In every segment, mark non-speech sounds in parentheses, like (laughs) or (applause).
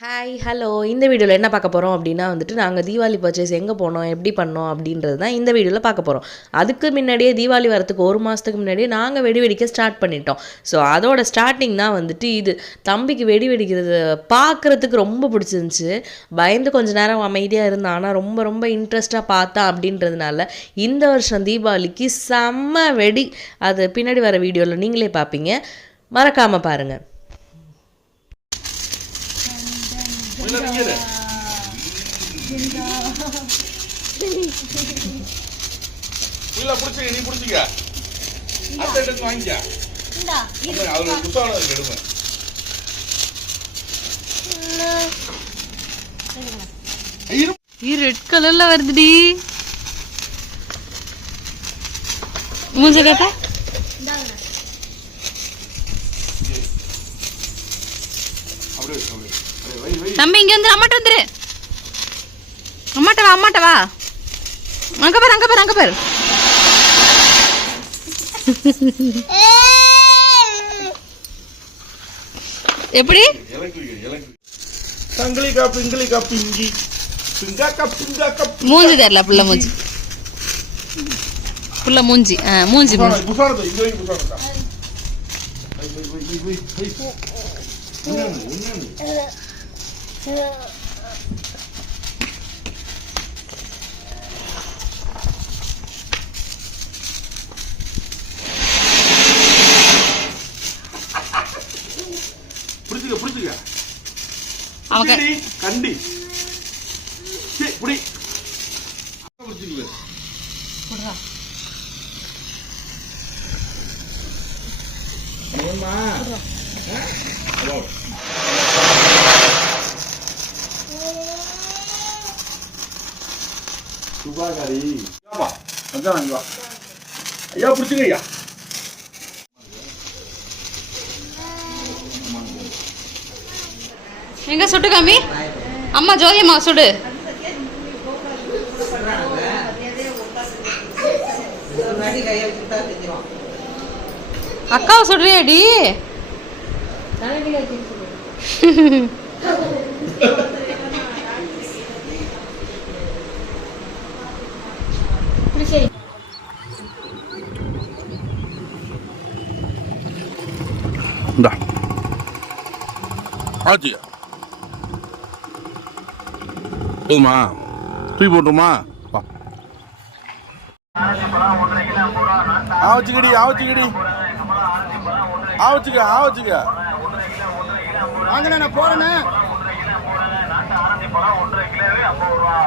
Hi hello இந்த வீடியோவில் என்ன பார்க்க போகிறோம் அப்படின்னா வந்துட்டு நாங்கள் தீபாவளி பர்ச்சேஸ் எங்கே போனோம் எப்படி பண்ணோம் அப்படின்றது தான் இந்த வீடியோவில் பார்க்க போகிறோம் அதுக்கு முன்னாடியே தீபாவளி வரத்துக்கு ஒரு மாதத்துக்கு முன்னாடியே நாங்கள் வெடி வெடிக்க ஸ்டார்ட் பண்ணிட்டோம். ஸோ அதோட ஸ்டார்டிங் தான் வந்துட்டு இது. தம்பிக்கு வெடி வெடிக்கிறது பார்க்குறதுக்கு ரொம்ப பிடிச்சிருந்துச்சு. பயந்து கொஞ்ச நேரம் அமைதியாக இருந்தான் ஆனால் ரொம்ப ரொம்ப இன்ட்ரெஸ்ட்டாக பார்த்தா அப்படின்றதுனால இந்த வருஷம் தீபாவளிக்கு செம்ம வெடி. அது பின்னாடி வர வீடியோவில் நீங்களே பார்ப்பீங்க. மறக்காமல் பாருங்கள் உள்ள புடிச்சுக்க, நீ புடிச்சுக்க. அடுத்த இடத்துக்கு வாங்கிக்க. அதுல குத்தாலம் இருக்கு, ரெட் கலர்ல வருதுடி மூஞ்ச காட்ட அப்படியே வை, அப்படியே. அப்படியே வை, வை. தம்பி இங்க வந்து அம்மாட்ட வந்துரு. அம்மாட்ட வா அம்மாட்ட வா. அங்க பாரு அங்க பாரு அங்க பாரு. எப்படி. சங்கிலிக்கா, பிங்கிலிக்கா, பிங்கி. பிங்காக்கா, பிங்காக்கா, பிங்கா. மூஞ்சி தெரியல புள்ள மூஞ்சி. புள்ள மூஞ்சி ஆ, மூஞ்சி மூஞ்சி. புசாணம், புசாணத்தை, இங்க வை, புசாணத்தை. வை, வை, வை, வை, வை, வை, போ. உன்னானு, உன்னானு. புடிச்சுக்க, புடிச்சுக்க. அவங்க கண்டி புடி ஏம்மா? ஆ? அதோ. சுபாகாரி. அதான். ஐயா பிடிச்சுங்க ஐயா. எங்க சுட்டு காமி? அம்மா ஜோதி அம்மா சுடு. அக்காவை சுடுறியாடி (laughs) இந்தா ஆச்சு போதுமா தூக்கி போட்டுமா வா ஆவச்சுக்கடி ஆவச்சுக்கடி ஆவச்சுக்க ஆவச்சுக்க வாங்கண்ணே போறேண்ணே.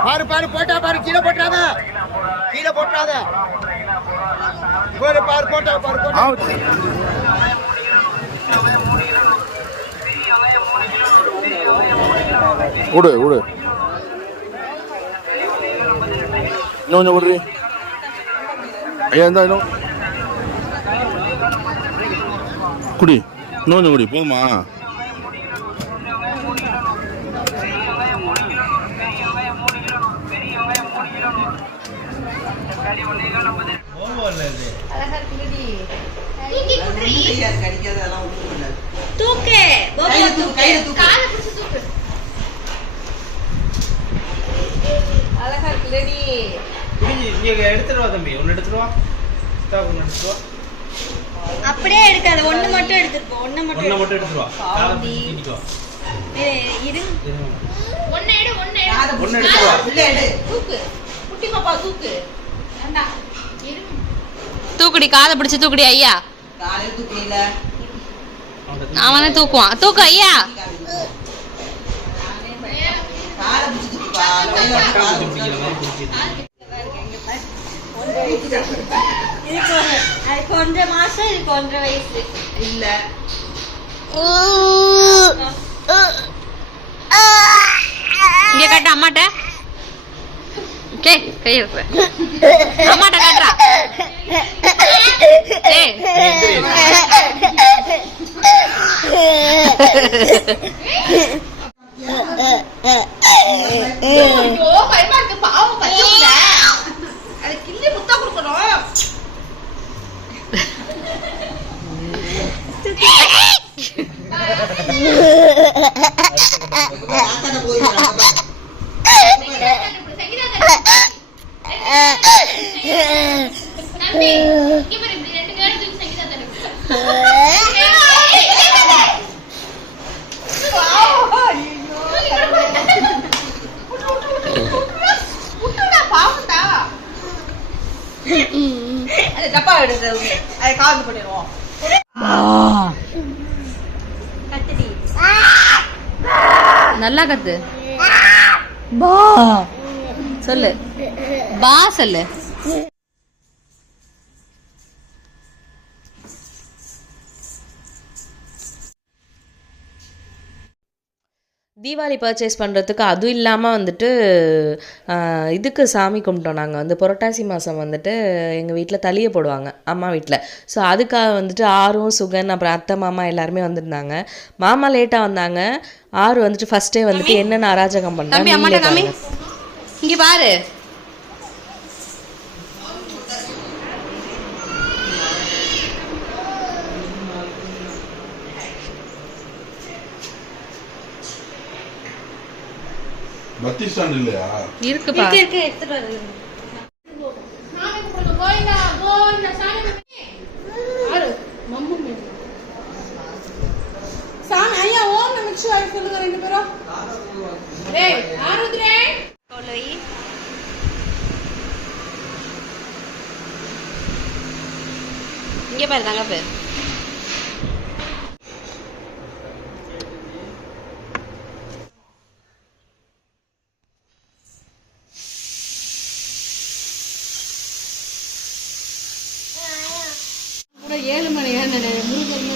பாரு பாரு போட்டா பாரு கீழே போட்டுறாத. கீழே போட்டுறாத. பாரு பாரு போட்டா பாரு போட்டா. விடு விடு. இன்னும் கொஞ்சம் விடுறி. ஐயா இருந்தா இன்னும். குடி. இன்னும் கொஞ்சம் குடி போதுமா? தூக்கு அழகா இருக்குல்லடி புரிஞ்சு நீங்க எடுத்துட்டு வா தம்பி. ஒன்னு எடுத்துட்டு வா சித்தா ஒன்னு அப்படியே எடுக்காத ஒண்ணு மட்டும் எடுத்துட்டு போ. ஒண்ணு மட்டும் ஒன்ன மட்டும் எடுத்துட்டு வா காலை வா இரு-. ஒண்ணு எடு ஒண்ணு எடு. ஒன்னு எடுத்துட்டு வா தூக்கு. குட்டி பாப்பா தூக்கு. வேண்டாம் இரு. தூக்குடி காதை பிடிச்சு தூக்குடி ஐயா. அவன்கிட்ட அவனே தூக்குவான். தூக்கு ஐயா. அக்கா பிடிச்சு அதுக்கு ஒன்றரை மாசம் இதுக்கு ஒன்றரை வயசு இங்க காட்டு அம்மாட்ட. கே கை அம்மாட்ட காட்டுறா. பயமா இருக்கு பாவம் பச்சை. அது கிள்ளி முத்தா கொடுக்கணும் சங்கீதா தண்ணி (laughs) அது டப்பா எடுத்து அதை காது பண்ணிடுவோம். நல்லா கத்து. பா. சொல்லு. பா சொல்லு. தீபாவளி பர்ச்சேஸ் பண்ணுறதுக்கு அதுவும் இல்லாமல் வந்துட்டு இதுக்கு சாமி கும்பிட்டோம் நாங்கள் வந்து புரட்டாசி மாதம் வந்துட்டு எங்கள் வீட்டில் தளிய போடுவாங்க அம்மா வீட்டில் ஸோ அதுக்காக வந்துட்டு ஆரும் சுகன் அப்புறம் அத்தை மாமா எல்லாருமே வந்திருந்தாங்க. மாமா லேட்டாக வந்தாங்க. ஆறு வந்துட்டு ஃபஸ்ட்டே வந்துட்டு என்னென்ன அராஜகம் பண்ணாங்க இங்க பாரு. பக்தி ஸ்டாண்ட் இல்லையா இருக்குப்பா சாமி கும்பிடுங்க கோயிலா கோயிலா சாமி ஆறு. சாமி ஐயா ஏழு நம சிவாய முருகன் ரெண்டு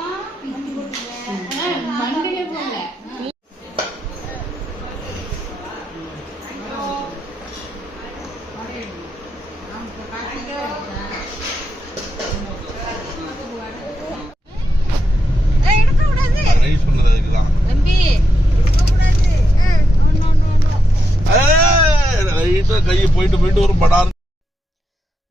வெளியே போயிட்டு போயிட்டு ஒரு படார்.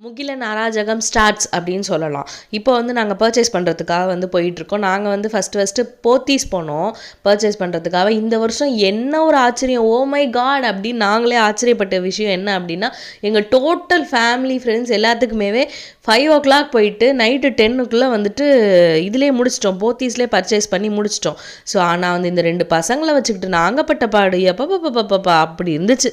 முகிலன் அராஜகம் ஸ்டார்ட்ஸ் அப்படின்னு சொல்லலாம். இப்போ வந்து நாங்கள் பர்ச்சேஸ் பண்ணுறதுக்காக வந்து போயிட்டுருக்கோம். நாங்கள் வந்து ஃபஸ்ட்டு ஃபஸ்ட்டு போத்தீஸ் போனோம். பர்ச்சேஸ் பண்ணுறதுக்காக இந்த வருஷம் என்ன ஒரு ஆச்சரியம்? ஓ மை காட் அப்படின்னு நாங்களே ஆச்சரியப்பட்ட விஷயம் என்ன அப்படின்னா எங்கள் டோட்டல் ஃபேமிலி ஃப்ரெண்ட்ஸ் எல்லாத்துக்குமே ஃபைவ் ஓ கிளாக் போயிட்டு நைட்டு டென்னுக்குள்ளே வந்துட்டு இதிலே முடிச்சிட்டோம். போத்தீஸ்லேயே பர்ச்சேஸ் பண்ணி முடிச்சிட்டோம். ஸோ ஆனால் வந்து இந்த ரெண்டு பசங்களை வச்சுக்கிட்டு நாங்கள் பட்ட பாடு எப்பப்பப்பப்பா அப்படி இருந்துச்சு.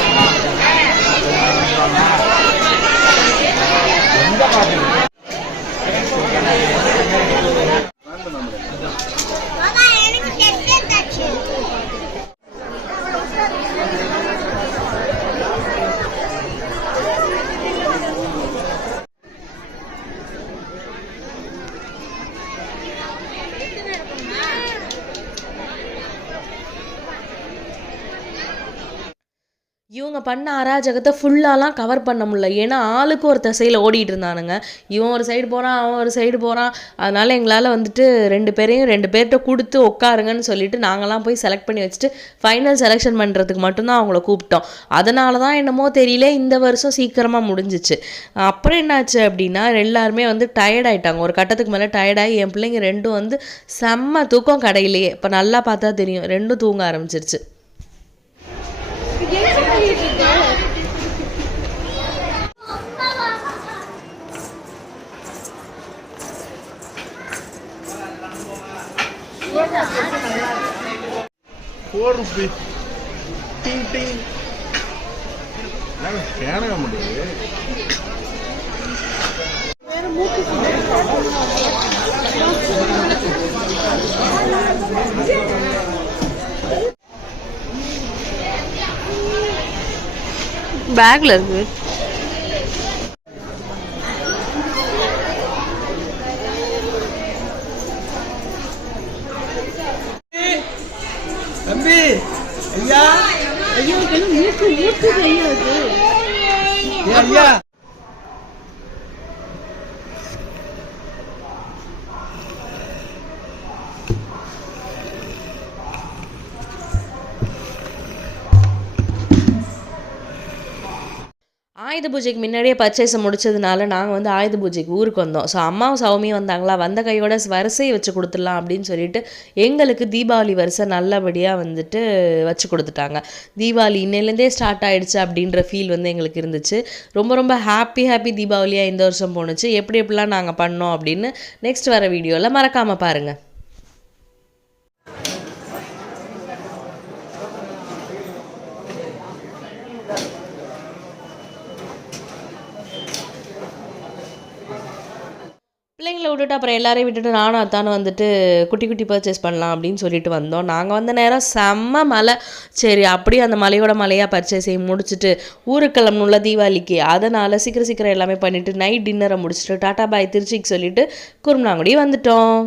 টাকা பண்ண அராஜகத்தை ஃபுல்லாலாம் கவர் பண்ண முடியல. ஏன்னா ஆளுக்கு ஒரு திசையில் ஓடிட்டு இருந்தானுங்க. இவன் ஒரு சைடு போகிறான் அவன் ஒரு சைடு போகிறான் அதனால் எங்களால் வந்துட்டு ரெண்டு பேரையும் ரெண்டு பேர்கிட்ட கொடுத்து உட்காருங்கன்னு சொல்லிட்டு நாங்களாம் போய் செலக்ட் பண்ணி வச்சுட்டு ஃபைனல் செலெக்ஷன் பண்ணுறதுக்கு மட்டும்தான் அவங்கள கூப்பிட்டோம். அதனால தான் என்னமோ தெரியல இந்த வருஷம் சீக்கிரமாக முடிஞ்சிச்சு. அப்புறம் என்னாச்சு அப்படின்னா எல்லாருமே வந்து டயர்ட் ஆகிட்டாங்க ஒரு கட்டத்துக்கு மேலே டயர்டாகி என் பிள்ளைங்க ரெண்டும் வந்து செம்ம தூக்கம் கடையிலேயே. இப்போ நல்லா பார்த்தா தெரியும் ரெண்டும் தூங்க ஆரம்பிச்சிருச்சு. ஃபோர் ருபீஸ் டிங் டிங். கேனக முடியுது. பேக்ல இருக்கு தம்பி ஐயா ஐயா ஐயா ஆயுத பூஜைக்கு முன்னாடியே பர்ச்சேஸை முடிச்சதுனால நாங்கள் வந்து ஆயுத பூஜைக்கு ஊருக்கு வந்தோம். ஸோ அம்மாவும் சௌமியும் வந்தாங்களா? வந்த கையோட வரிசையை வச்சு கொடுத்துடலாம் அப்படின்னு சொல்லிட்டு எங்களுக்கு தீபாவளி வரிசை நல்லபடியாக வந்துட்டு வச்சு கொடுத்துட்டாங்க. தீபாவளி இன்னிலேருந்தே ஸ்டார்ட் ஆகிடுச்சு அப்படின்ற ஃபீல் வந்து எங்களுக்கு இருந்துச்சு. ரொம்ப ரொம்ப ஹாப்பி ஹாப்பி தீபாவளியாக இந்த வருஷம் போணுச்சு. எப்படி எப்படிலாம் நாங்கள் பண்ணோம் அப்படின்னு நெக்ஸ்ட் வர வீடியோவில் மறக்காமல் பாருங்கள் பிள்ளைங்களை விட்டுட்டு அப்புறம் எல்லாரையும் விட்டுட்டு நானும் அத்தானும் வந்துட்டு குட்டி குட்டி பர்ச்சேஸ் பண்ணலாம் அப்படின்னு சொல்லிட்டு வந்தோம். நாங்கள் வந்த நேரம் செம்ம மலை சரி அப்படியே அந்த மலையோட மலையாக பர்ச்சேஸ் செய்ய முடிச்சுட்டு ஊருக்கு கிளம்பணும்ல தீபாவளிக்கு. அதனால் சீக்கிரம் சீக்கிரம் எல்லாமே பண்ணிவிட்டு நைட் டின்னரை முடிச்சுட்டு டாட்டா பாய் திருச்சிக்கு சொல்லிட்டு குருமனாங்குடி வந்துட்டோம்.